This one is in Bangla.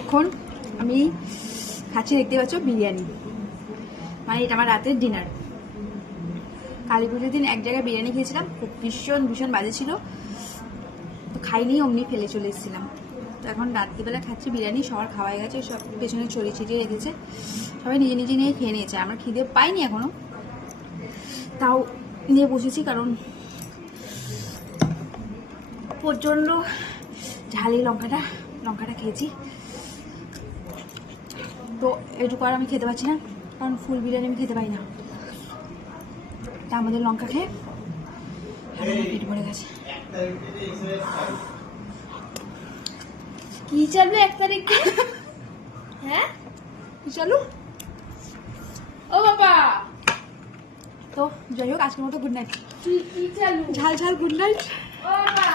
এখন আমি খাচ্ছি, দেখতে পাচ্ছ, বিরিয়ানি। মানে এটা আমার রাতের ডিনার। কালী পুজোর দিন এক জায়গায় বিরিয়ানি খেয়েছিলাম, খুব ভীষণ বাজে ছিল, তো খাইনি, অমনি ফেলে চলে এসেছিলাম। তো এখন রাত্রিবেলা খাচ্ছি বিরিয়ানি, সবার খাওয়াই গেছে, সব পেছনে ছড়িয়ে ছিটিয়ে রেখেছে, সবাই নিজে নিজে নিয়ে খেয়ে নিয়েছে। আমার খিদে পাইনি এখনো, তাও নিয়ে বসেছি, কারণ প্রচণ্ড ঝালি লঙ্কাটা খেয়েছি। তো এটুকু আর আমি খেতে পারছি না, কারণ ফুল বিরিয়ানি আমি খেতে পারি না। তা আমাদের লঙ্কা খেয়ে পেট ভরে গেছে। কি চালু 1 তারিখে? হ্যাঁ কি চালু? ও বাবা, তো যাই হোক, আজকের মতো গুড নাইট। কি চালু? ঝাল গুড নাইট। ও বাবা।